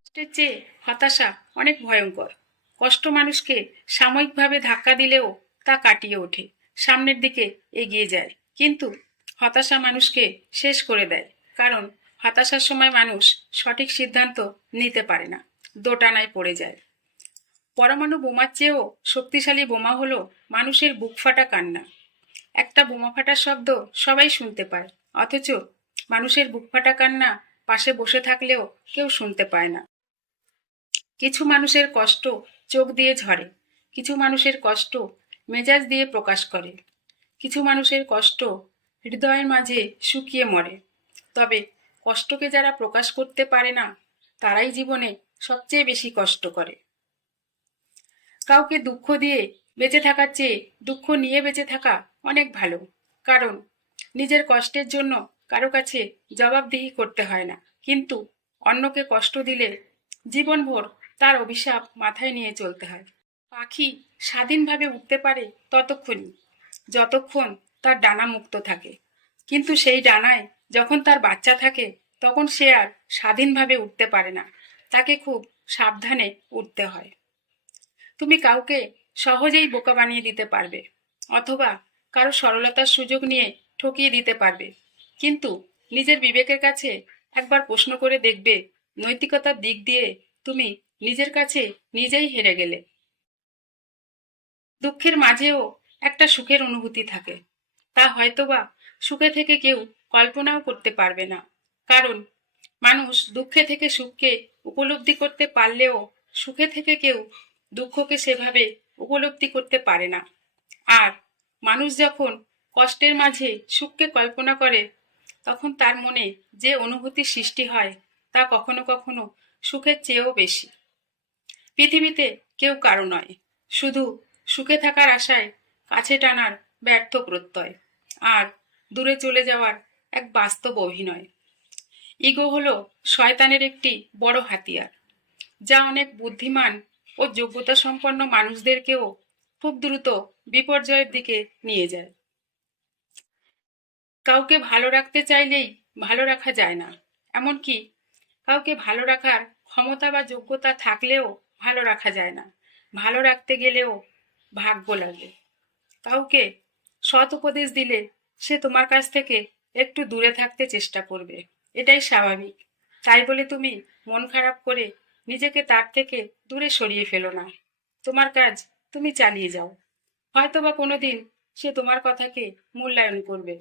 কষ্টের চেয়ে হতাশা অনেক ভয়ঙ্কর। কষ্ট মানুষকে সাময়িকভাবে ধাক্কা দিলেও তা কাটিয়ে ওঠে, সামনের দিকে এগিয়ে যায়। কিন্তু হতাশা মানুষকে শেষ করে দেয়, কারণ হতাশার সময় মানুষ সঠিক সিদ্ধান্ত নিতে পারে না, দোটানায় পড়ে যায়। পরমাণু বোমার চেয়েও শক্তিশালী বোমা হলো মানুষের বুক ফাটা কান্না। একটা বোমা ফাটার শব্দ সবাই শুনতে পায়, অথচ মানুষের বুক ফাটা কান্না পাশে বসে থাকলেও কেউ শুনতে পায় না। কিছু মানুষের কষ্ট চোখ দিয়ে ঝরে, কিছু মানুষের কষ্ট মেজাজ দিয়ে প্রকাশ করে, কিছু মানুষের কষ্ট হৃদয়ের মাঝে শুকিয়ে মরে। তবে কষ্টকে যারা প্রকাশ করতে পারে না, তারাই জীবনে সবচেয়ে বেশি কষ্ট করে। কাউকে দুঃখ দিয়ে বেঁচে থাকার চেয়ে দুঃখ নিয়ে বেঁচে থাকা অনেক ভালো, কারণ নিজের কষ্টের জন্য কারো কাছে জবাবদিহি করতে হয় না। কিন্তু অন্যকে কষ্ট দিলে জীবনভর তার অভিশাপ মাথায় নিয়ে চলতে হয়। পাখি স্বাধীনভাবে উঠতে পারে ততক্ষণই, যতক্ষণ তার ডানা মুক্ত থাকে। কিন্তু সেই ডানায় যখন তার বাচ্চা থাকে, তখন সে আর স্বাধীনভাবে উঠতে পারে না, তাকে খুব সাবধানে উঠতে হয়। তুমি কাউকে সহজেই বোকা বানিয়ে দিতে পারবে, অথবা কারো সরলতার সুযোগ নিয়ে ঠকিয়ে দিতে পারবে। কিন্তু নিজের বিবেকের কাছে একবার প্রশ্ন করে দেখবে, নৈতিকতার দিক দিয়ে তুমি নিজের কাছে নিজেই হেরে গেলে। দুঃখের মাঝেও একটা সুখের অনুভূতি থাকে, তা হয়তোবা সুখে থেকে কেউ কল্পনাও করতে পারবে না। কারণ মানুষ দুঃখে থেকে সুখকে উপলব্ধি করতে পারলেও সুখে থেকে কেউ দুঃখকে সেভাবে উপলব্ধি করতে পারে না। আর মানুষ যখন কষ্টের মাঝে সুখকে কল্পনা করে, তখন তার মনে যে অনুভূতি সৃষ্টি হয়, তা কখনো কখনো সুখের চেয়েও বেশি। পৃথিবীতে কেউ কারো নয়, শুধু সুখে থাকার আশায় কাছে টানার ব্যর্থ প্রত্যয়, আর দূরে চলে যাওয়ার এক বাস্তব অভিনয়। ইগো হলো শয়তানের একটি বড় হাতিয়ার, যা অনেক বুদ্ধিমান ও যোগ্যতা সম্পন্ন মানুষদেরকেও খুব দ্রুত বিপর্যয়ের দিকে নিয়ে যায়। কাউকে ভালো রাখতে চাইলেই ভালো রাখা যায় না, এমনকি কাউকে ভালো রাখার ক্ষমতা বা যোগ্যতা থাকলেও ভালো রাখা যায় না। ভালো রাখতে গেলেও ভাগ্য লাগে। কাউকে সৎ উপদেশ দিলে সে তোমার কাছ থেকে একটু দূরে থাকতে চেষ্টা করবে, এটাই স্বাভাবিক। তাই বলে তুমি মন খারাপ করে নিজেকে তার থেকে দূরে সরিয়ে ফেলো না। তোমার কাজ তুমি চালিয়ে যাও, হয়তোবা কোনোদিন সে তোমার কথাকে মূল্যায়ন করবে।